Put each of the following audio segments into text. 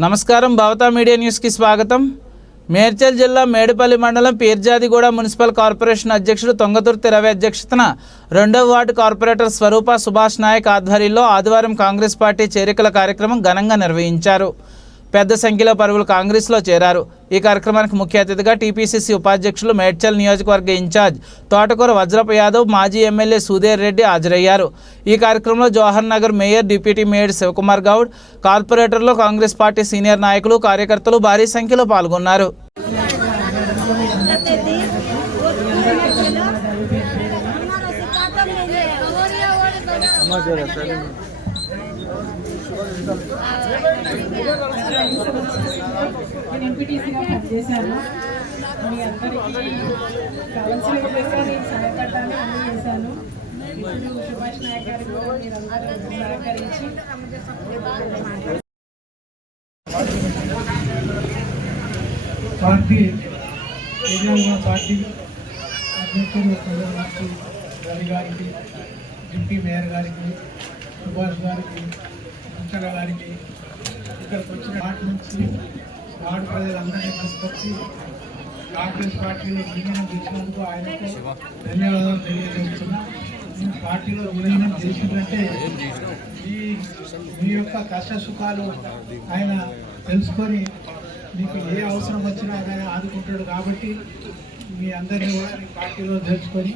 నమస్కారం, భవతా మీడియా న్యూస్కి స్వాగతం. మేడ్చల్ జిల్లా మేడిపల్లి మండలం పీర్జాదిగూడ మున్సిపల్ కార్పొరేషన్ అధ్యక్షుడు తొంగతుర్తి రవి అధ్యక్షతన 2వ వార్డు కార్పొరేటర్ స్వరూప సుభాష్ నాయక్ ఆధ్వర్యంలో ఆదివారం కాంగ్రెస్ పార్టీ చేరికల కార్యక్రమం ఘనంగా నిర్వహించారు. పెద్ద సంఖ్యలో పరువులు కాంగ్రెస్లో చేరారు. ఈ కార్యక్రమానికి ముఖ్య అతిథిగా టీపీసీసీ ఉపాధ్యక్షులు మేడ్చల్ నియోజకవర్గ ఇన్ఛార్జ్ తోటకూర వజ్రప యాదవ్, మాజీ ఎమ్మెల్యే సుధీర్ రెడ్డి హాజరయ్యారు. ఈ కార్యక్రమంలో Jawahar Nagar mayor, deputy mayor Shivakumar Goud, కార్పొరేటర్లు, కాంగ్రెస్ పార్టీ సీనియర్ నాయకులు, కార్యకర్తలు భారీ సంఖ్యలో పాల్గొన్నారు. నేను ఎంపీటీసీగా పనిచేశాను. మీ అందరికీ కావాల్సిన విధంగా నేను సహాయపడ్డాను, అన్నీ చేశాను. ఇప్పుడు సుభాష్ నాయక్ గారికి కూడా మీరందరూ సహకరించి పార్టీ పార్టీ అధ్యక్షుడు రవి గారికి, డిప్యూటీ మేయర్ గారికి, సుభాష్ గారికి, ముచ్చల గారికి, ఇక్కడికి వచ్చిన వాటి నుంచి వార్డు ప్రజలందరినీ తీసుకొచ్చి కాంగ్రెస్ పార్టీలో విలీనం చేసినందుకు ఆయనకు ధన్యవాదాలు తెలియజేస్తున్నా. నేను పార్టీలో విలీనం చేసిందంటే మీ యొక్క కష్ట సుఖాలు ఆయన తెలుసుకొని మీకు ఏ అవసరం వచ్చినా ఆయన ఆదుకుంటాడు. కాబట్టి మీ అందరినీ కూడా మీ పార్టీలో తెలుసుకొని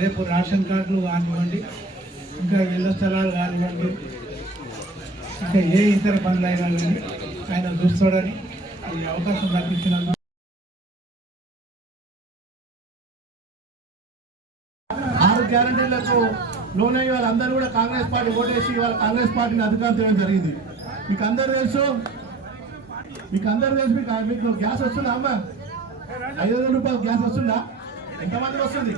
రేపు రేషన్ కార్డులు కానివ్వండి, ఇంకా ఇళ్ల స్థలాలు కానివ్వండి, ఇంకా ఏ ఇతర పనులు అయినా కానీ ఆయన చూస్తాడని ఈ అవకాశం కల్పించినందుకు 6 గ్యారంటీలకు లోనయ్యి వాళ్ళందరూ కూడా కాంగ్రెస్ పార్టీ ఓటేసి వాళ్ళ కాంగ్రెస్ పార్టీని అధికారం చేయడం జరిగింది. మీకు అందరు తెలుసు మీకు గ్యాస్ వస్తుందా అమ్మా? 5,000 రూపాయలు గ్యాస్ వస్తుందా? ఎంతమందికి వస్తుంది?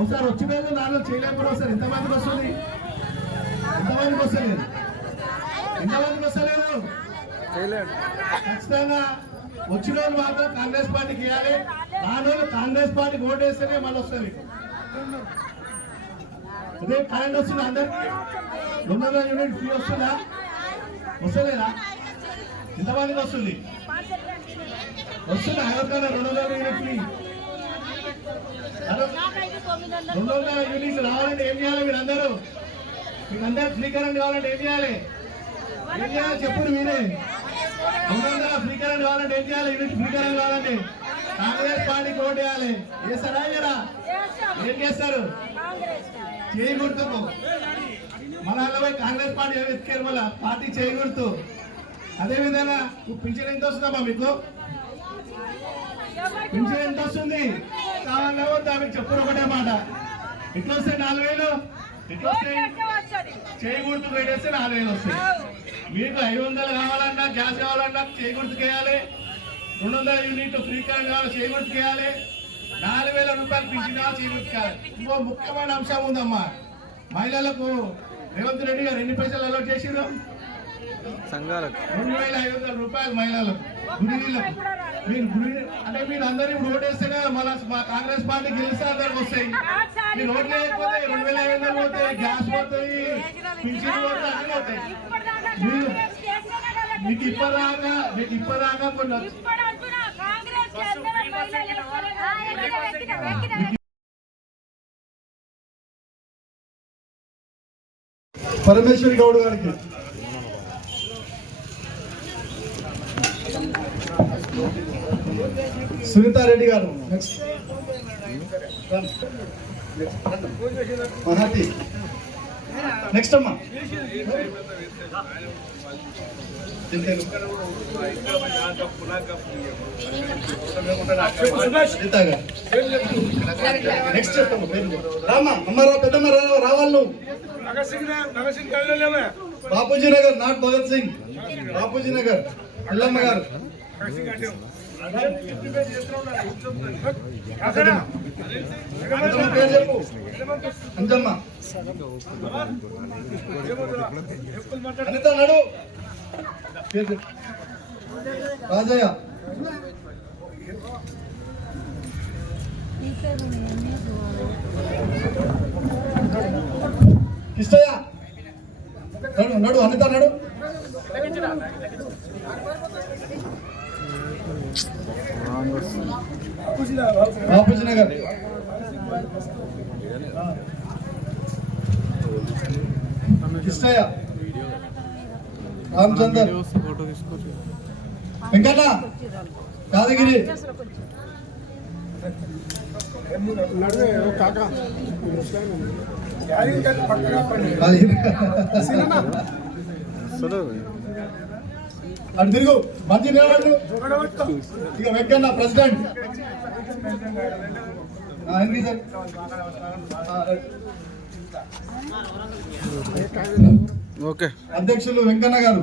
ఒకసారి వచ్చి మీద 4 చేయలేకపోతే వస్తారు. ఎంతమందికి వస్తుంది? ఎంతమందికి వస్తలేదు? ఖచ్చితంగా వచ్చిన వాళ్ళు మాత్రం కాంగ్రెస్ పార్టీకి వేయాలి. రానోళ్ళు కాంగ్రెస్ పార్టీకి ఓటేస్తేనే మళ్ళీ వస్తుంది. అదే కరెంట్ వస్తుంది, అందరికి 200 యూనిట్ ఫ్రీ వస్తుందా? వస్తలేదా? ఎంతమందికి వస్తుందా? ఎవరికైనా 200 యూనిట్ ఫ్రీ? 200 యూనిట్లు రావాలంటే ఏం చేయాలి? మీరందరూ ఫ్రీ కరెంట్ కావాలంటే ఏం చేయాలి? చెప్పుడు మీరే. 200 ఫ్రీ కరెంట్ కావాలంటే ఏం చేయాలి? యూనిట్ ఫ్రీ కరెంట్ కావాలంటే కాంగ్రెస్ పార్టీకి ఓటు వేయాలి. చేస్తారా? ఏం చేస్తారు? చేయి గుర్తుకు మళ్ళీ కాంగ్రెస్ పార్టీ ఎత్తుకారు, మళ్ళీ పార్టీ చేయి గుర్తు. అదేవిధంగా పింఛన్ ఎంత వస్తుందమ్మా మీకు? పింఛన్ ఎంత వస్తుంది? కావాలో వద్దా? మీకు చెప్పుడు ఒకటే మాట. ఇట్లా వస్తే 4,000, ఇట్లా వస్తే చేయి గుర్తు పెట్టేస్తే 4,000 వస్తాయి. మీకు 500 కావాలన్నా, గ్యాస్ కావాలన్నా చేయి గుర్తుకేయాలి. 200 యూనిట్ ఫ్రీ కరెంట్ కావాలి, చేయి గుర్తుకేయాలి. 4,000 రూపాయలు పింఛన్ కావాలి, చేయి గుర్తుకేయాలి. ఇంకో ముఖ్యమైన అంశం ఉందమ్మా. మహిళలకు రేవంత్ రెడ్డి గారు ఎన్ని పైసలు అలౌట్ చేసిరు? సంఘాలకు 2,500 రూపాయలు మహిళలకు, గుడిలకు. మీరు అందరూ ఇప్పుడు ఓటేస్తేనే మళ్ళీ మా కాంగ్రెస్ పార్టీ గెలిస్తే అందరికి వస్తాయి. మీరు ఓట్లు లేకపోతే 2,500 పోతాయి, గ్యాస్ పోతాయి, పింఛన్ పోతాయి, అన్ని పోతాయి. మీకు ఇప్పటిదాకా కొన్ని పరమేశ్వరి గౌడ్ గారికి, సునీతారెడ్డి గారు, నెక్స్ట్ మహాతి, నెక్స్ట్ అమ్మా నెక్స్ట్ రామా అమ్మారావు, పెద్దమ్మ రావాలి. బాపూజీ నగర్, నాట్ భగత్ సింగ్, బాపూజీ నగర్, పిల్లమ్మ గారు. పేరు చెప్పు. అంజమ్మ, అనిత నడు. రాజయ్య, కిష్టయ్య, నడు నడు అనిత నడు. బాపూజీ నగర్ కృష్ణయ్య రామచందర్ వెంకన్న యాదగిరి అటు తిరుగు మంచి నిలబడు. ఇక వెంకన్న ప్రెసిడెంట్ ఓకే అధ్యక్షులు వెంకన్న గారు.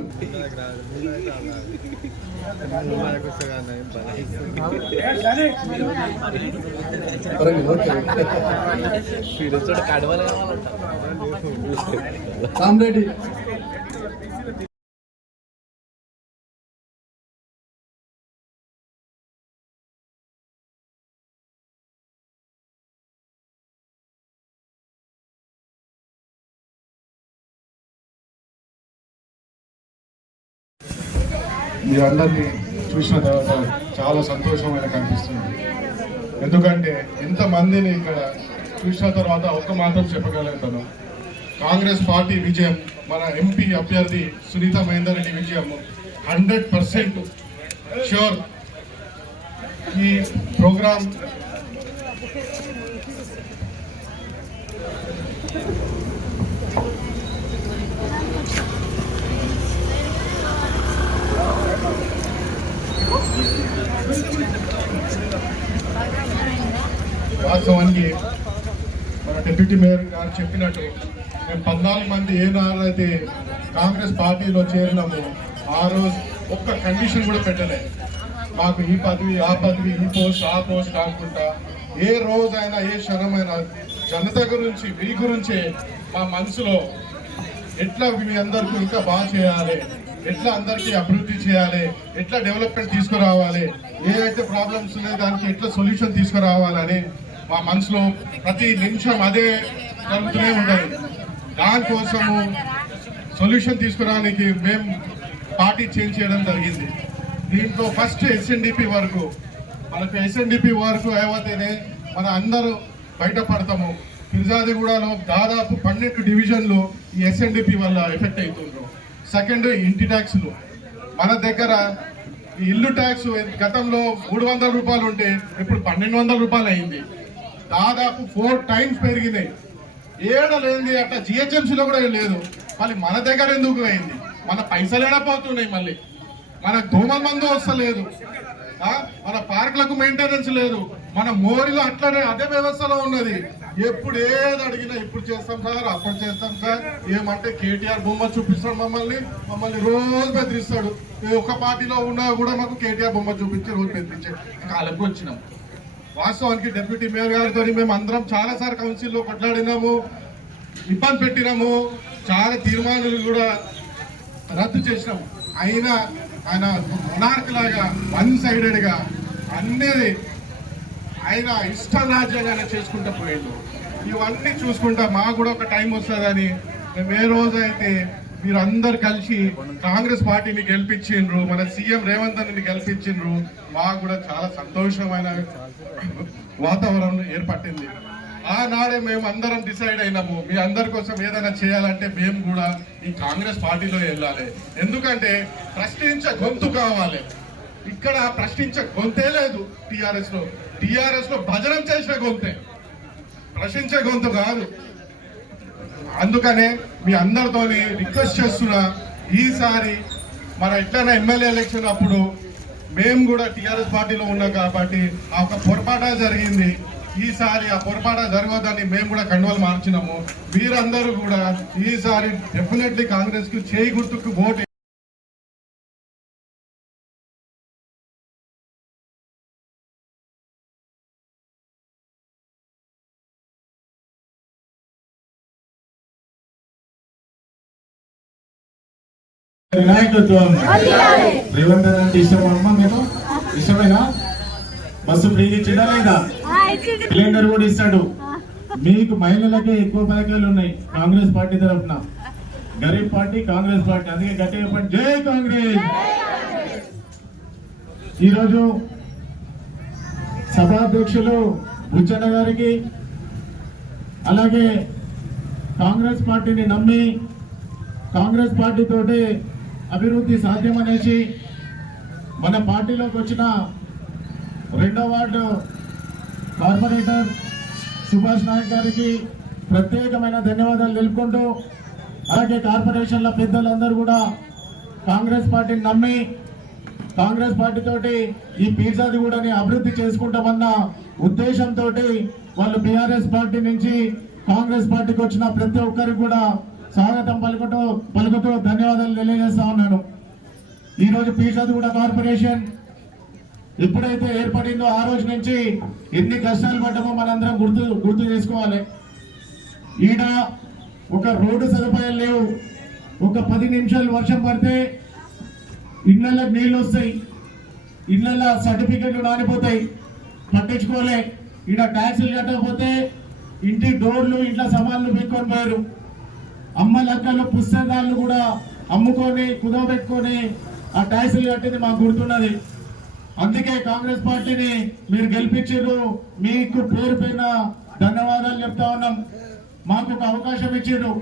రామరెడ్డి మీ అందరినీ చూసిన తర్వాత చాలా సంతోషమైన కనిపిస్తుంది. ఎందుకంటే ఎంతమందిని ఇక్కడ చూసిన తర్వాత ఒక్క మాత్రం చెప్పగలుగుతాను, కాంగ్రెస్ పార్టీ విజయం, మన ఎంపీ అభ్యర్థి సునీత మహేందర్ రెడ్డి విజయం 100% ష్యూర్. ఈ ప్రోగ్రాం వాస్తవానికి మన డిప్యూటీ మేయర్ గారు చెప్పినట్టు మేము 14 మంది ఏనాడైతే కాంగ్రెస్ పార్టీలో చేరినాము ఆ రోజు ఒక్క కండిషన్ కూడా పెట్టలేదు. మాకు ఈ పదవి ఆ పదవి, ఈ పోస్ట్ ఆ పోస్ట్ కాకుండా ఏ రోజైనా ఏ క్షణమైనా జనత గురించి మీ గురించే మా మనసులో ఎట్లా మీ అందరికీ ఇంకా బాగా చేయాలి, ఎట్లా అందరికీ అభివృద్ధి చేయాలి, ఎట్లా డెవలప్మెంట్ తీసుకురావాలి, ఏ అయితే ప్రాబ్లమ్స్ ఉన్నాయో దానికి ఎట్లా సొల్యూషన్ తీసుకురావాలని మా మనసులో ప్రతి నిమిషం అదే జరుగుతూనే ఉండాలి. దానికోసము సొల్యూషన్ తీసుకురావడానికి మేము పార్టీ చేంజ్ చేయడం జరిగింది. దీంట్లో ఫస్ట్ ఎస్ఎన్డిపి వరకు, మనకు ఎస్ఎన్డిపి వరకు అయితేనే మన అందరూ బయటపడతాము. ఫిర్జాదిగూడలో దాదాపు 12 డివిజన్లు ఈ ఎస్ఎన్డిపి వల్ల ఎఫెక్ట్ అవుతుండ్రు. సెకండ్, ఇంటి ట్యాక్స్లు. మన దగ్గర ఈ ఇల్లు ట్యాక్స్ గతంలో 300 రూపాయలు ఉంటే ఇప్పుడు 1200 రూపాయలు అయింది. దాదాపు 4 times పెరిగినాయి. ఏడలేంది అట్లా జిహెచ్ఎంసీలో కూడా లేదు. మళ్ళీ మన దగ్గర ఎందుకు అయింది? మన పైసలు ఏడపోతున్నాయి, మళ్ళీ మన దోమల మందు వస్తలేదు, మన పార్కులకు మెయింటెనెన్స్ లేదు, మన మోరిలో అట్లనే అదే వ్యవస్థలో ఉన్నది. ఎప్పుడు ఏది అడిగినా ఇప్పుడు చేస్తాం సార్, అప్పుడు చేస్తాం సార్, ఏమంటే కేటీఆర్ బొమ్మ చూపిస్తాడు మమ్మల్ని రోజు బెదిరిస్తాడు. ఒక పార్టీలో ఉన్నా కూడా మాకు కేటీఆర్ బొమ్మ చూపించి రోజు బెదిరించే కాలంకి వచ్చినాం. వాస్తవానికి డిప్యూటీ మేయర్ గారితో మేము అందరం చాలా సార్లు కౌన్సిల్లో కొట్లాడినాము, ఇబ్బంది పెట్టినాము, చాలా తీర్మానాలు కూడా రద్దు చేసినాము. అయినా ఆయన మొనార్క్ లాగా 1-sided గా అన్నీ ఆయన ఇష్టం రాజ్యాంగానే చేసుకుంటూ పోయిండు. ఇవన్నీ చూసుకుంటా మాకు కూడా ఒక టైం వస్తుందని మేము ఏ రోజైతే మీరు అందరు కలిసి కాంగ్రెస్ పార్టీని గెలిపించిండ్రు, మన సీఎం రేవంత్ రెడ్డిని గెలిపించిండ్రు, మాకు కూడా చాలా సంతోషమైన వాతావరణం ఏర్పట్టింది. ఆనాడే మేము అందరం డిసైడ్ అయినాము, మీ అందరి కోసం ఏదైనా చేయాలంటే మేము కూడా ఈ కాంగ్రెస్ పార్టీలో వెళ్ళాలి. ఎందుకంటే ప్రశ్నించే గొంతు కావాలి. ఇక్కడ ప్రశ్నించే గొంతే లేదు టిఆర్ఎస్ లో భజనం చేసిన గొంతే, ప్రశ్నించే గొంతు కాదు. అందుకనే మీ అందరితో రిక్వెస్ట్ చేస్తున్నా, ఈసారి మన ఎట్లైనా ఎమ్మెల్యే ఎలక్షన్ అప్పుడు మేము కూడా టిఆర్ఎస్ పార్టీలో ఉన్నాం కాబట్టి ఆ ఒక పొరపాట జరిగింది. ఈసారి ఆ పొరపాట జరగదని మేము కూడా కండువలు మార్చినాము. మీరందరూ కూడా ఈసారి డెఫినెట్లీ కాంగ్రెస్ కు చేయి గుర్తుకు ఓటు వినాయకత్వం. రేవంత్ రెడ్డి ఇష్టం అమ్మా, మీకు ఇష్టమేనా? బస్సు ఫ్రీగా ఇచ్చిందా లేదా? సిలిండర్ కూడా ఇస్తాడు. మీకు మహిళలకే ఎక్కువ పథకాలు ఉన్నాయి కాంగ్రెస్ పార్టీ తరఫున. గరీబ్ పార్టీ కాంగ్రెస్ పార్టీ, అందుకే గట్టిగా చెప్పండి జై కాంగ్రెస్. ఈరోజు సభాధ్యక్షులు బుచ్చన్న గారికి, అలాగే కాంగ్రెస్ పార్టీని నమ్మి కాంగ్రెస్ పార్టీ తోటి అభివృద్ధి సాధ్యమనేసి మన పార్టీలోకి వచ్చిన 2వ వార్డు కార్పొరేటర్ సుభాష్ నాయక్ గారికి ప్రత్యేకమైన ధన్యవాదాలు తెలుపుకుంటూ, అలాగే కార్పొరేషన్ల పెద్దలందరూ కూడా కాంగ్రెస్ పార్టీని నమ్మి కాంగ్రెస్ పార్టీ తోటి ఈ పీర్జాది కూడా అభివృద్ధి చేసుకుంటామన్న ఉద్దేశంతో వాళ్ళు బీఆర్ఎస్ పార్టీ నుంచి కాంగ్రెస్ పార్టీకి వచ్చిన ప్రతి ఒక్కరికి కూడా స్వాగతం పలుకుతూ ధన్యవాదాలు తెలియజేస్తా ఉన్నాను. ఈరోజు పీర్జాది కూడా కార్పొరేషన్ ఎప్పుడైతే ఏర్పడిందో ఆ రోజు నుంచి ఎన్ని కష్టాలు పడ్డామో మనందరం గుర్తు చేసుకోవాలి. ఈడ ఒక రోడ్డు సదుపాయాలు లేవు. ఒక 10 నిమిషాలు వర్షం పడితే ఇళ్లకు నీళ్ళు వస్తాయి, ఇళ్ల సర్టిఫికెట్లు నానిపోతాయి, పట్టించుకోలే. ఈడ ట్యాక్సులు కట్టకపోతే ఇంటి డోర్లు ఇంట్లో సామాన్లు పెట్టుకొని పోయారు. అమ్మ లెక్కలు పుస్తకాలు కూడా అమ్ముకొని కుదవబెట్టుకొని ఆ ట్యాక్సులు కట్టింది మాకు గుర్తున్నది. అందుకే కాంగ్రెస్ పార్టీని మీరు గెలిపించారు. మీకు పేరు పైన ధన్యవాదాలు చెప్తా ఉన్నాం. మాకు ఒక అవకాశం ఇచ్చారు,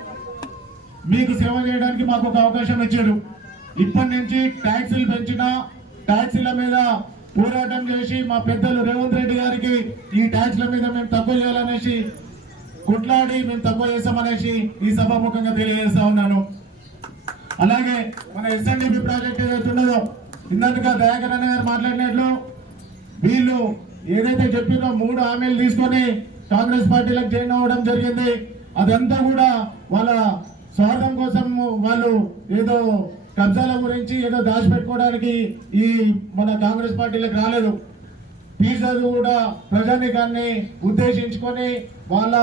మీకు సేవ చేయడానికి మాకు ఒక అవకాశం ఇచ్చారు. ఇప్పటి నుంచి ట్యాక్సీలు పెంచినా ట్యాక్సీల మీద పోరాటం చేసి మా పెద్దలు రేవంత్ రెడ్డి గారికి ఈ ట్యాక్స్ల మీద మేము తక్కువ చేయాలనేసి కొట్లాడి మేము తక్కువ చేస్తామనేసి ఈ సభాముఖంగా తెలియజేస్తా ఉన్నాను. అలాగే మన ఎస్ఎన్డిపి ప్రాజెక్ట్ ఏదైతే ఉన్నదో ఇందాక దయాకర్ అన్న గారు మాట్లాడినట్లు వీళ్ళు ఏదైతే చెప్పినో 3 హామీలు తీసుకొని కాంగ్రెస్ పార్టీలకు జాయిన్ అవ్వడం జరిగింది. అదంతా కూడా వాళ్ళ స్వార్థం కోసం వాళ్ళు ఏదో కబ్జాల గురించి ఏదో దాచిపెట్టుకోవడానికి ఈ మన కాంగ్రెస్ పార్టీలకు రాలేదు. పీర్జాది కూడా ప్రజానీకాన్ని ఉద్దేశించుకొని వాళ్ళ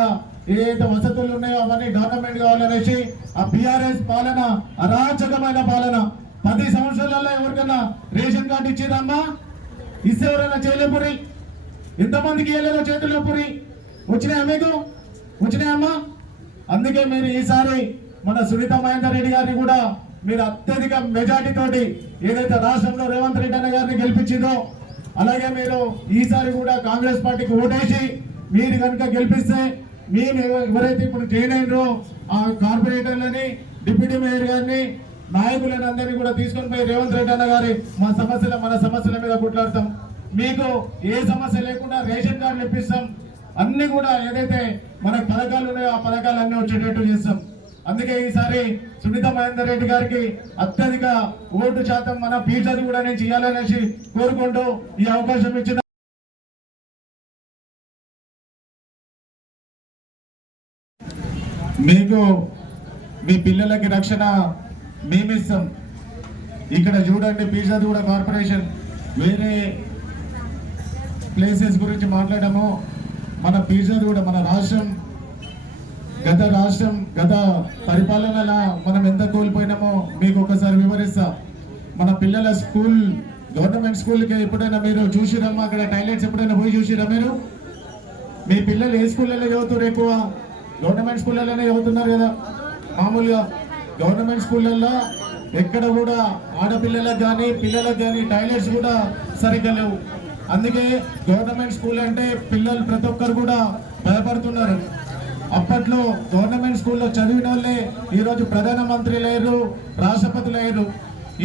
ఏదైతే వసతులు ఉన్నాయో అవన్నీ గవర్నమెంట్ కావాలనేసి ఆ బీఆర్ఎస్ పాలన అరాచకమైన పాలన. 10 సంవత్సరాలలో ఎవరికన్నా రేషన్ కార్డు ఇచ్చేదమ్మా? ఇస్తే ఎవరైనా చేయలేపురి? ఎంతమందికి ఇవ్వలేదో చేతిలో పురి వచ్చినాయా? మీకు వచ్చినాయమ్మా? అందుకే మీరు ఈసారి మన సునీత మహేందర్ రెడ్డి గారిని కూడా మీరు అత్యధిక మెజార్టీ తోటి ఏదైతే రాష్ట్రంలో రేవంత్ రెడ్డి అన్న గారిని గెలిపించిందో అలాగే మీరు ఈసారి కూడా కాంగ్రెస్ పార్టీకి ఓటేసి మీరు కనుక గెలిపిస్తే మేము ఎవరైతే ఇప్పుడు జాయిన్ అయినరో ఆ కార్పొరేటర్లని డిప్యూటీ మేయర్ గారిని నాయకులని అందరినీ కూడా తీసుకొని పోయి రేవంత్ రెడ్డి అన్న గారి మన సమస్యల మీద కొట్లాడతాం. మీకు ఏ సమస్య లేకుండా రేషన్ కార్డులు ఇప్పిస్తాం. అన్ని కూడా ఏదైతే మన పథకాలు ఉన్నాయో ఆ పథకాలు అన్ని వచ్చేటట్టు చేస్తాం. అందుకే ఈసారి సునీత మహేందర్ రెడ్డి గారికి అత్యధిక ఓటు శాతం మన పీర్జాది కూడా నేను చేయాలనేసి కోరుకుంటూ ఈ అవకాశం ఇచ్చిన మీకు మీ పిల్లలకి రక్షణ మేమిస్తాం. ఇక్కడ చూడండి పీర్జాది కూడా కార్పొరేషన్ వేరే ప్లేసెస్ గురించి మాట్లాడము. మన పీర్జాది కూడా మన రాష్ట్రం గత పరిపాలనలా మనం ఎంత కోల్పోయినామో మీకు ఒకసారి వివరిస్తా. మన పిల్లల స్కూల్ గవర్నమెంట్ స్కూల్కి ఎప్పుడైనా మీరు చూసిరమ్మా? అక్కడ టాయిలెట్స్ ఎప్పుడైనా పోయి చూసిరా మీరు? మీ పిల్లలు ఏ స్కూళ్ళలో చదువుతారు? ఎక్కువ గవర్నమెంట్ స్కూళ్ళలోనే చదువుతున్నారు కదా. మామూలుగా గవర్నమెంట్ స్కూళ్ళల్లో ఎక్కడ కూడా ఆడపిల్లలకు కానీ పిల్లలకు కానీ టాయిలెట్స్ కూడా సరిగ్గా లేవు. అందుకే గవర్నమెంట్ స్కూల్ అంటే పిల్లలు ప్రతి ఒక్కరు కూడా భయపడుతున్నారు. అప్పట్లో గవర్నమెంట్ స్కూల్లో చదివిన వాళ్ళే ఈరోజు ప్రధానమంత్రి లేరు, రాష్ట్రపతి లేరు.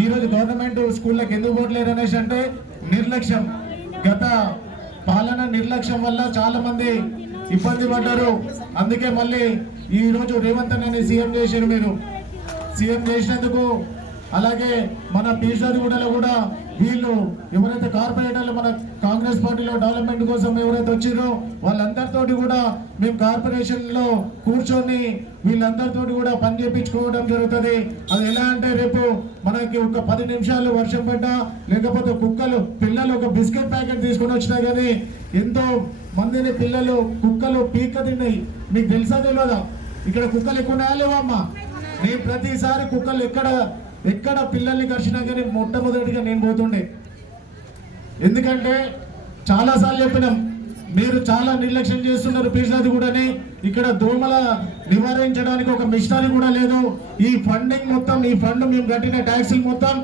ఈరోజు గవర్నమెంట్ స్కూళ్ళకి ఎందుకు పోవట్లేరు అనేసి అంటే నిర్లక్ష్యం. గత పాలన నిర్లక్ష్యం వల్ల చాలా మంది ఇబ్బంది పడ్డారు. అందుకే మళ్ళీ ఈరోజు రేవంత్ అన్నని సీఎం చేశారు. మీరు సీఎం చేసినందుకు అలాగే మన పీర్జాదిగూడలో కూడా వీళ్ళు ఎవరైతే కార్పొరేటర్లు మన కాంగ్రెస్ పార్టీలో డెవలప్మెంట్ కోసం ఎవరైతే వచ్చిరో వాళ్ళందరితోటి కూడా మేము కార్పొరేషన్ లో కూర్చొని వీళ్ళందరితోటి కూడా పని చేయించుకోవడం జరుగుతుంది. అది ఎలా అంటే రేపు మనకి ఒక 10 నిమిషాలు వర్షం పడ్డా లేకపోతే పిల్లలు ఒక బిస్కెట్ ప్యాకెట్ తీసుకొని వచ్చినా కానీ ఎంతో మందిని కుక్కలు పీక తిన్నాయి. మీకు తెలుసా తెలియదా? ఇక్కడ కుక్కలు ఎక్కువ లేవమ్మా. నేను ప్రతిసారి కుక్కలు ఎక్కడ పిల్లల్ని కరిచినా కానీ మొట్టమొదటిగా నేను పోతుండే. ఎందుకంటే చాలాసార్లు చెప్పినాం మీరు చాలా నిర్లక్ష్యం చేస్తున్నారు. పీర్జాదిగూడని ఇక్కడ దోమల నివారించడానికి ఒక మిషనరీ కూడా లేదు. ఈ ఫండింగ్ మొత్తం, ఈ ఫండ్ మేము కట్టిన ట్యాక్సీలు మొత్తం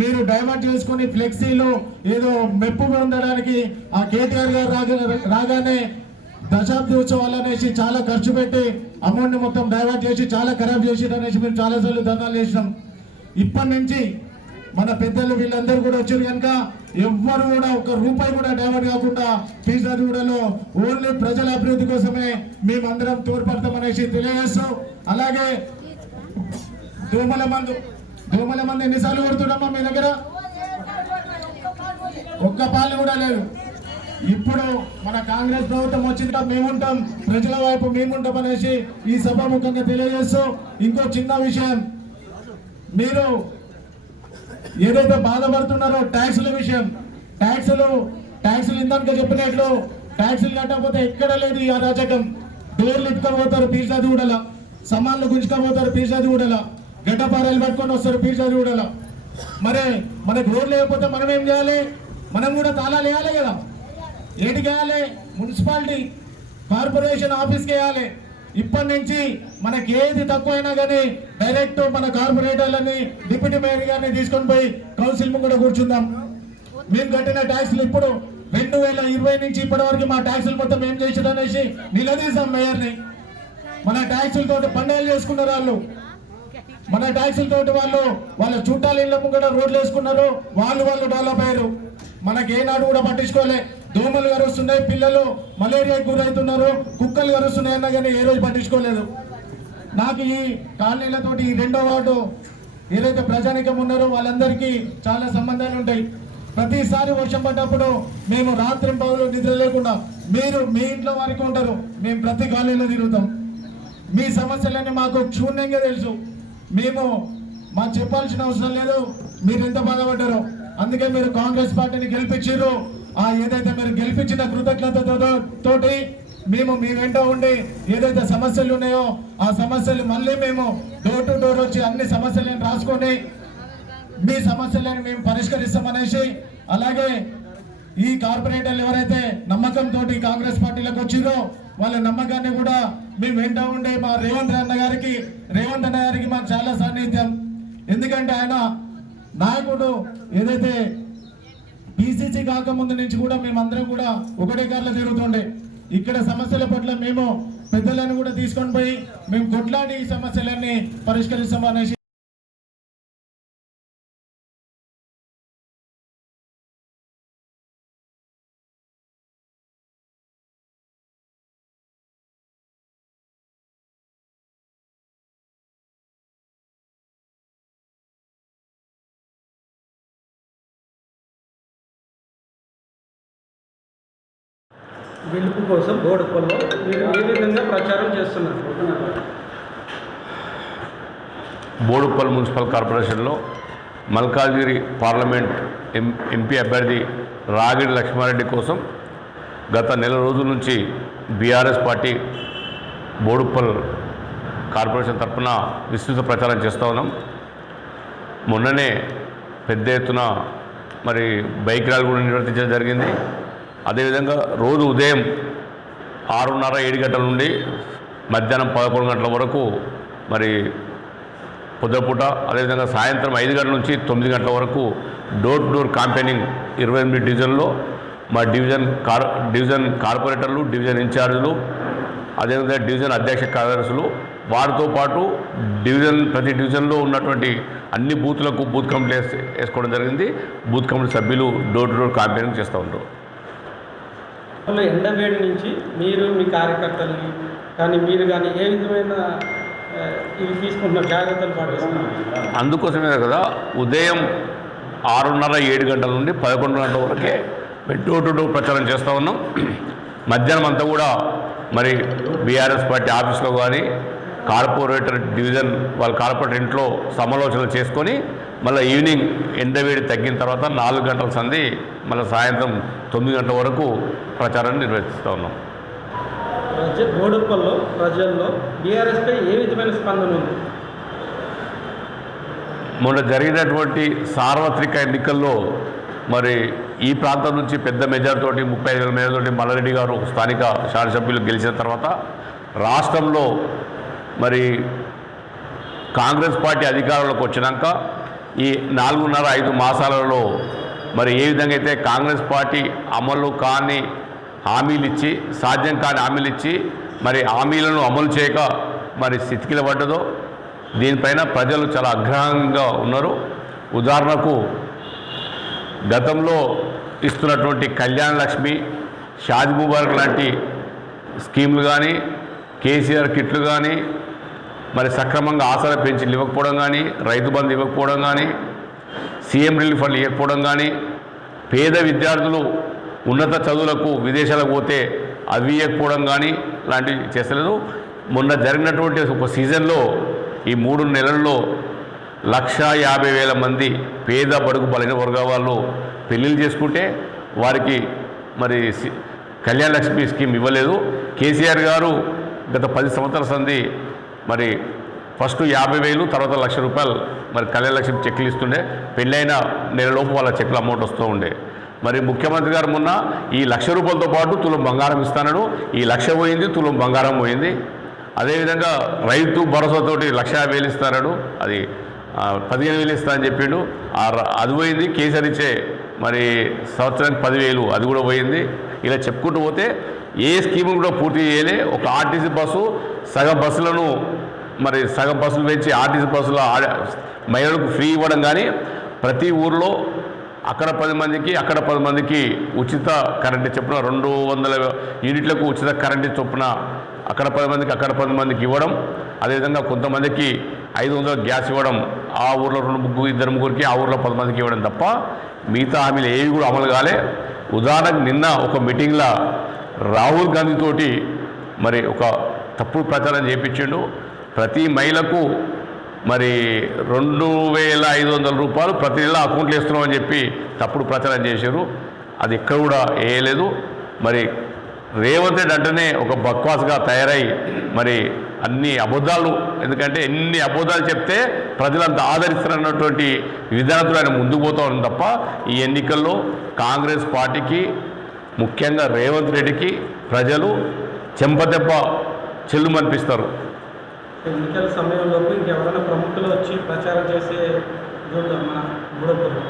మీరు డైవర్ట్ చేసుకుని ఫ్లెక్సీలు ఏదో మెప్పు పొందడానికి ఆ కేటీఆర్ గారు రాగానే దశాబ్ది ఉత్సవాలు అనేసి చాలా ఖర్చు పెట్టి అమౌంట్ ని మొత్తం డైవర్ట్ చేసి చాలా ఖరాబ్ చేసి అనేసి మేము చాలాసార్లు ధర్నాలు చేసినాం. ఇప్పటి నుంచి మన పెద్దలు వీళ్ళందరూ కూడా వచ్చారు కనుక ఎవ్వరు కూడా ఒక రూపాయి కూడా డైవర్ట్ కాకుండా పీర్జాదిగూడలో ఓన్లీ ప్రజల అభివృద్ధి కోసమే మేమందరం తోడ్పడతామనేసి తెలియజేస్తాం. అలాగే దోమల మందు ఎన్నిసార్లు కొడుతున్నామా మీ దగ్గర? ఒక్క పాలు కూడా లేదు. ఇప్పుడు మన కాంగ్రెస్ ప్రభుత్వం వచ్చిందా మేముంటాం, ప్రజల వైపు మేముంటాం అనేసి ఈ సభాముఖంగా తెలియజేస్తూ, ఇంకో చిన్న విషయం, మీరు ఏదైతే బాధపడుతున్నారో ట్యాక్సుల విషయం, ట్యాక్సులు ఇందాక చెప్పినట్లు ట్యాక్సులు కట్టకపోతే ఎక్కడ లేదు ఈ అరాచకం. డోర్లు ఇట్టుకోపోతారు పీర్జాదిగూడలో, సమాన్లు గుంజుకోపోతారు పీర్జాదిగూడలో, గడ్డపారాలు పట్టుకొని వస్తారు పీర్జాదిగూడలో. మరి మనకు రోడ్లు లేకపోతే మనం ఏం చేయాలి? మనం కూడా తాళాలు వేయాలి కదా. ఏటికి వేయాలి? మున్సిపాలిటీ కార్పొరేషన్ ఆఫీస్కి వేయాలి. ఇప్పటి నుంచి మనకి ఏది తక్కువైనా కానీ డైరెక్ట్ మన కార్పొరేటర్లని డిప్యూటీ మేయర్ గారిని తీసుకొని పోయి కౌన్సిల్ ముందు కూర్చుందాం. మేము కట్టిన ట్యాక్సులు ఇప్పుడు 2020 నుంచి ఇప్పటి వరకు మా ట్యాక్సులు మొత్తం ఏం చేసారు అనేసి నిలదీసాం మేయర్ని. మన ట్యాక్సులతో పండుగలు చేసుకున్నారు వాళ్ళు, మన ట్యాక్సులతోటి వాళ్ళ చుట్టాల ఇళ్ళ ముంగట రోడ్లు వేసుకున్నారు, వాళ్ళు డెవలప్ అయ్యారు. మనకి ఏనాడు కూడా పట్టించుకోలే. దోమలు కరుస్తున్నాయి, పిల్లలు మలేరియాకి గురవుతున్నారు, కుక్కలు కరుస్తున్నాయన్నా కానీ ఏ రోజు పట్టించుకోలేదు. నాకు ఈ కాలనీలతోటి ఈ 2వ వార్డు ఏదైతే ప్రజానికం ఉన్నారో వాళ్ళందరికీ చాలా సంబంధాలు ఉంటాయి. ప్రతిసారి వర్షం పడ్డప్పుడు మేము రాత్రి పగలు నిద్ర లేకుండా, మీరు మీ ఇంట్లో వారికి ఉంటారు, మేము ప్రతి కాలనీలో తిరుగుతాం. మీ సమస్యలన్నీ మాకు క్షుణ్ణంగా తెలుసు. మాకు చెప్పాల్సిన అవసరం లేదు మీరు ఎంత బాధపడ్డారో. అందుకే మీరు కాంగ్రెస్ పార్టీని గెలిపించారు. ఏదైతే మీరు గెలిపించిన కృతజ్ఞతతోటి మేము మీ వెంట ఉండి ఏదైతే సమస్యలు ఉన్నాయో ఆ సమస్యలు మళ్ళీ మేము డోర్ టు డోర్ వచ్చి అన్ని సమస్యలను రాసుకొని మీ సమస్యలను మేము పరిష్కరిస్తామనేసి, అలాగే ఈ కార్పొరేటర్లు ఎవరైతే నమ్మకంతో కాంగ్రెస్ పార్టీలోకి వచ్చిరో వాళ్ళ నమ్మకాన్ని కూడా మేము వెంట ఉండే మా రేవంత్ అన్న గారికి మాకు చాలా సాన్నిధ్యం. ఎందుకంటే ఆయన నాయకుడు ఏదైతే పిసిసి కాకముందు నుంచి కూడా మేమందరం కూడా ఒకటే కార్లో తిరుగుతుండే. ఇక్కడ సమస్యల పట్ల మేము పెద్దలను కూడా తీసుకొని పోయి మేము కొట్లాడి ఈ సమస్యలన్నీ పరిష్కరిస్తామనేసి గెలుపు కోసం బోడుపల్లో మీరు ఏ విధంగా ప్రచారం చేస్తున్నారు? బోడుపల్ మున్సిపల్ కార్పొరేషన్లో మల్కాజ్గిరి పార్లమెంట్ ఎంపీ అభ్యర్థి రాగిడి లక్ష్మారెడ్డి కోసం గత నెల రోజుల నుంచి బీఆర్ఎస్ పార్టీ బోడుపల్ కార్పొరేషన్ తరఫున విస్తృత ప్రచారం చేస్తూ ఉన్నాం. మొన్ననే పెద్ద ఎత్తున మరి బైక్ ర్యాలీ కూడా నిర్వర్తించడం జరిగింది. అదేవిధంగా రోజు ఉదయం 6:30-7 గంటల నుండి మధ్యాహ్నం 11 గంటల వరకు మరి పొద్దుపూట, అదేవిధంగా సాయంత్రం 5 గంటల నుంచి 9 గంటల వరకు డోర్ టు డోర్ క్యాంపెయినింగ్ 28 డివిజన్లో మా డివిజన్ కార్పొరేటర్లు, డివిజన్ ఇన్ఛార్జీలు, అదేవిధంగా డివిజన్ అధ్యక్ష కార్యదర్శులు, వారితో పాటు ప్రతి డివిజన్లో ఉన్నటువంటి అన్ని బూత్లకు బూత్ కమిటీలు వేసుకోవడం జరిగింది. బూత్ కమిటీ సభ్యులు డోర్ టు డోర్ క్యాంపెయినింగ్ చేస్తూ ఉంటారు. ఎండవేడి నుంచి మీరు మీ కార్యకర్తలని కానీ మీరు కానీ ఏ విధమైన ఇవి తీసుకుంటున్న జాగ్రత్తలు పాటిస్తున్నారు? అందుకోసమే కదా ఉదయం 6:30-7 గంటల నుండి 11 గంటల వరకే డోర్ టు డోర్ ప్రచారం చేస్తూ ఉన్నాం. మధ్యాహ్నం అంతా కూడా మరి బీఆర్ఎస్ పార్టీ ఆఫీస్లో కానీ కార్పొరేటర్ డివిజన్ వాళ్ళ కార్పొరేటర్ ఇంట్లో సమాలోచనలు చేసుకొని మళ్ళీ ఈవినింగ్ ఎండవేడి తగ్గిన తర్వాత 4 గంటల సంధి మళ్ళీ సాయంత్రం 9 గంటల వరకు ప్రచారాన్ని నిర్వహిస్తూ ఉన్నాం. బోడుపల్లో ప్రజల్లో బీఆర్ఎస్పై ఏ విధమైన స్పందన ఉంది? మొన్న జరిగినటువంటి సార్వత్రిక ఎన్నికల్లో మరి ఈ ప్రాంతం నుంచి పెద్ద మెజార్టీతోటి 35,000 మెజార్టీతోటి మల్లారెడ్డి గారు స్థానిక శాసనసభ్యులు గెలిచిన తర్వాత రాష్ట్రంలో మరి కాంగ్రెస్ పార్టీ అధికారంలోకి వచ్చినాక ఈ 4.5 మాసాలలో మరి ఏ విధంగా అయితే కాంగ్రెస్ పార్టీ అమలు కాని హామీలు ఇచ్చి సాధ్యం కాని హామీలు ఇచ్చి మరి హామీలను అమలు చేయక మరి స్థితికిల పడ్డదో దీనిపైన ప్రజలు చాలా ఆగ్రహంగా ఉన్నారు. ఉదాహరణకు గతంలో ఇస్తున్నటువంటి కళ్యాణ లక్ష్మి, షాదీ ముబారక్ లాంటి స్కీములు కానీ, కేసీఆర్ కిట్లు కానీ, మరి సక్రమంగా ఆసరా పెన్షన్లు ఇవ్వకపోవడం కానీ, రైతు బంధు ఇవ్వకపోవడం కానీ, సీఎం రిలీఫ్ ఫండ్లు ఇవ్వకపోవడం కానీ, పేద విద్యార్థులు ఉన్నత చదువులకు విదేశాలకు పోతే అవి ఇవ్వకపోవడం కానీ లాంటివి చేస్తలేదు. మొన్న జరిగినటువంటి ఒక సీజన్లో ఈ 3 నెలల్లో 150,000 మంది పేద బడుగు బలైన వర్గాల వాళ్ళు పెళ్ళిళ్ళు చేసుకుంటే వారికి మరి కళ్యాణ లక్ష్మి స్కీమ్ ఇవ్వలేదు. కేసీఆర్ గారు గత 10 సంవత్సరాల సంది మరి ఫస్ట్ 50,000 తర్వాత ₹1,00,000 మరి కళ్యాణ లక్ష్మి చెక్లు ఇస్తుండే. పెళ్ళైన నెలలోపు వాళ్ళ చెక్కుల అమౌంట్ వస్తూ ఉండే. మరి ముఖ్యమంత్రి గారు మొన్న ఈ ₹1,00,000తో పాటు తులం బంగారం ఇస్తానడు. ఈ 1,00,000 పోయింది, తులం బంగారం పోయింది. అదేవిధంగా రైతు భరోసాతోటి 1,50,000 ఇస్తానడు, అది 15,000 ఇస్తా అని చెప్పిండు, అది పోయింది. కేసీఆర్ ఇచ్చే మరి సంవత్సరానికి 10,000 అది కూడా పోయింది. ఇలా చెప్పుకుంటూ పోతే ఏ స్కీము కూడా పూర్తి చేయలే. ఒక ఆర్టీసీ బస్సు సగం బస్సులను మరి సగం బస్సులు పెంచి ఆర్టీసీ బస్సులో మహిళలకు ఫ్రీ ఇవ్వడం కానీ, ప్రతి ఊర్లో అక్కడ 10 మందికి అక్కడ 10 మందికి ఉచిత కరెంటు చొప్పున 200 యూనిట్లకు ఉచిత కరెంటు చొప్పున అక్కడ 10 మందికి అక్కడ 10 మందికి ఇవ్వడం. అదేవిధంగా కొంతమందికి 500 గ్యాస్ ఇవ్వడం, ఆ ఊర్లో 2 ముగ్గురికి ఆ ఊర్లో 10 మందికి ఇవ్వడం తప్ప మిగతా హామీలు ఏవి కూడా అమలు కాలే. ఉదాహరణకు నిన్న ఒక మీటింగ్లో రాహుల్ గాంధీ తోటి మరి ఒక తప్పుడు ప్రచారం చేయించిండు. ప్రతి మహిళకు మరి ₹2,500 ప్రతి నెల అకౌంట్లు వేస్తున్నామని చెప్పి తప్పుడు ప్రచారం చేశారు. అది ఎక్కడ కూడా వేయలేదు. మరి రేవంత్ రెడ్డి అంటేనే ఒక బక్వాస్గా తయారై మరి అన్ని అబద్ధాలు, ఎందుకంటే ఎన్ని అబద్ధాలు చెప్తే ప్రజలంతా ఆదరిస్తారన్నటువంటి విధానంతో ఆయన ముందుకు పోతా ఉంది తప్ప ఈ ఎన్నికల్లో కాంగ్రెస్ పార్టీకి ముఖ్యంగా రేవంత్ రెడ్డికి ప్రజలు చెంపదెబ్బ చెల్లుమనిపిస్తారు. ఎన్నికల సమయంలోపు ఇంకెవరైనా ప్రముఖులు వచ్చి ప్రచారం చేసే మన బుడపల్లి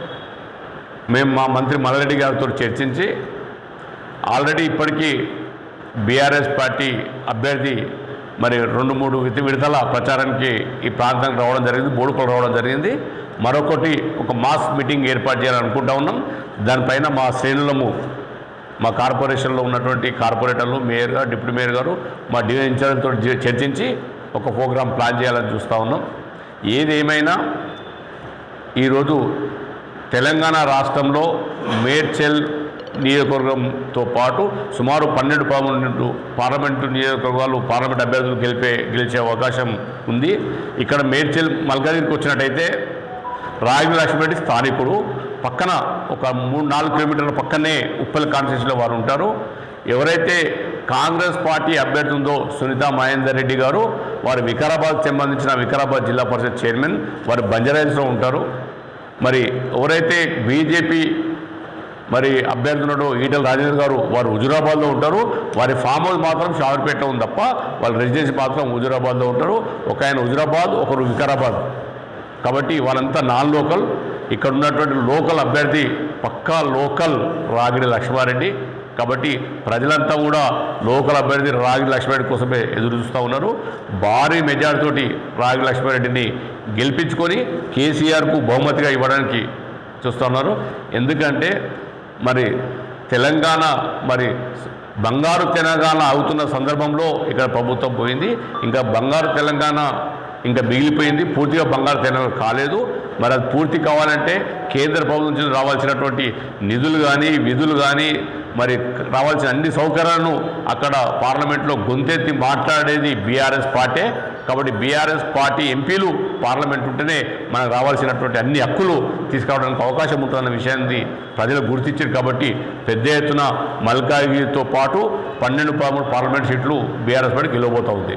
మేము మా మంత్రి మల్లారెడ్డి గారితో చర్చించి ఆల్రెడీ ఇప్పటికీ బీఆర్ఎస్ పార్టీ అభ్యర్థి మరి 2-3 విడతల ప్రచారానికి ఈ ప్రాంతానికి రావడం జరిగింది, బోడుపల్లి రావడం జరిగింది. మరొకటి ఒక మాస్ మీటింగ్ ఏర్పాటు చేయాలని అనుకుంటా ఉన్నాం. దానిపైన మా శ్రేణులము, మా కార్పొరేషన్లో ఉన్నటువంటి కార్పొరేటర్లు, మేయర్ గారు, డిప్యూటీ మేయర్ గారు, మా డివిజన్ ఇన్ఛార్జ్తో చర్చించి ఒక ప్రోగ్రాం ప్లాన్ చేయాలని చూస్తూ ఉన్నాం. ఏదేమైనా ఈరోజు తెలంగాణ రాష్ట్రంలో మేడ్చల్ నియోజకవర్గంతో పాటు సుమారు 12 పార్లమెంటు నియోజకవర్గాలు పార్లమెంట్ అభ్యర్థులు గెలిచే అవకాశం ఉంది. ఇక్కడ మేడ్చల్ మల్కాజ్గిరికి వచ్చినట్టయితే రాగిడి లక్ష్మీరెడ్డి స్థానికుడు, పక్కన ఒక 3-4 కిలోమీటర్ల పక్కనే ఉప్పల్ కాన్స్టిట్యూన్సీలో వారు ఉంటారు. ఎవరైతే కాంగ్రెస్ పార్టీ అభ్యర్థి ఉందో సునీతా మహేందర్ రెడ్డి గారు, వారు వికారాబాద్ సంబంధించిన వికారాబాద్ జిల్లా పరిషత్ చైర్మన్, వారు బంజారాహిల్స్లో ఉంటారు. మరి ఎవరైతే బీజేపీ మరి అభ్యర్థి ఉన్నాడో ఈటల రాజేందర్ గారు, వారు హుజురాబాద్లో ఉంటారు. వారి ఫామ్ హౌస్ మాత్రం షావర్పేటలో ఉంది తప్ప వాళ్ళ రెసిడెన్సీ మాత్రం హుజురాబాద్లో ఉంటారు. ఒక ఆయన హుజురాబాద్, ఒకరు వికారాబాద్. కాబట్టి వాళ్ళంతా నాన్ లోకల్. ఇక్కడ ఉన్నటువంటి లోకల్ అభ్యర్థి పక్కా లోకల్ రాగిడి లక్ష్మారెడ్డి. కాబట్టి ప్రజలంతా కూడా లోకల్ అభ్యర్థి రాగిడి లక్ష్మారెడ్డి కోసమే ఎదురు చూస్తూ ఉన్నారు. భారీ మెజార్టీతోటి రాగిడి లక్ష్మారెడ్డిని గెలిపించుకొని కేసీఆర్కు బహుమతిగా ఇవ్వడానికి చూస్తున్నారు. ఎందుకంటే మరి తెలంగాణ మరి బంగారు తెలంగాణ అవుతున్న సందర్భంలో ఇక్కడ ప్రభుత్వం పోయింది. ఇంకా బంగారు తెలంగాణ ఇంకా మిగిలిపోయింది, పూర్తిగా బంగారు తెలంగాణ కాలేదు. మరి అది పూర్తి కావాలంటే కేంద్ర ప్రభుత్వం నుంచి రావాల్సినటువంటి నిధులు కానీ విధులు కానీ మరి రావాల్సిన అన్ని సౌకర్యాలను అక్కడ పార్లమెంట్లో గొంతెత్తి మాట్లాడేది బీఆర్ఎస్ పార్టీ. కాబట్టి బీఆర్ఎస్ పార్టీ ఎంపీలు పార్లమెంట్ ఉంటేనే మనకు రావాల్సినటువంటి అన్ని హక్కులు తీసుకురావడానికి అవకాశం ఉంటుందన్న విషయాన్ని ప్రజలు గుర్తించారు. కాబట్టి పెద్ద ఎత్తున మల్కాజ్గిరితో పాటు 12-13 పార్లమెంట్ సీట్లు బీఆర్ఎస్ పార్టీ గెలవబోతూ ఉంది.